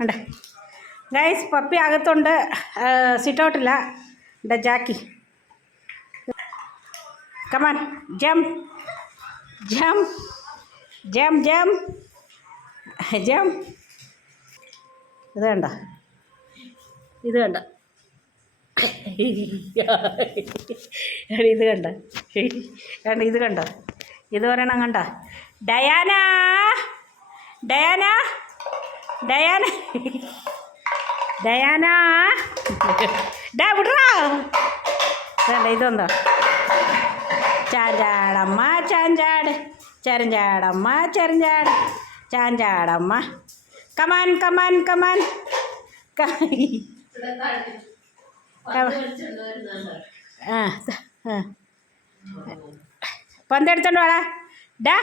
ഉണ്ട് guys. Puppy അകത്തുണ്ട്, സിറ്റൗട്ടില്ല. ഉണ്ട് ജാക്കി. കമാൻ ജം ജം ജം ജം ജം. ഇത് കണ്ട, ഇത് കണ്ട, ഇത് കണ്ട, കണ്ട, ഇത് കണ്ട, ഇത് പറയണം കണ്ട. ഡയാന ഡയാന ഡയാന ഡയാന ഡാ വിടറാ. വേണ്ട, ഇതെന്താ? ചാഞ്ചാടമ്മ ചാഞ്ചാട്, ചെരഞ്ചാടമ്മ ചെരഞ്ചാട്, ചാഞ്ചാടമ്മ. Come on come on come on. പന്തെടുത്തോണ്ട് വാടാ. ഡാ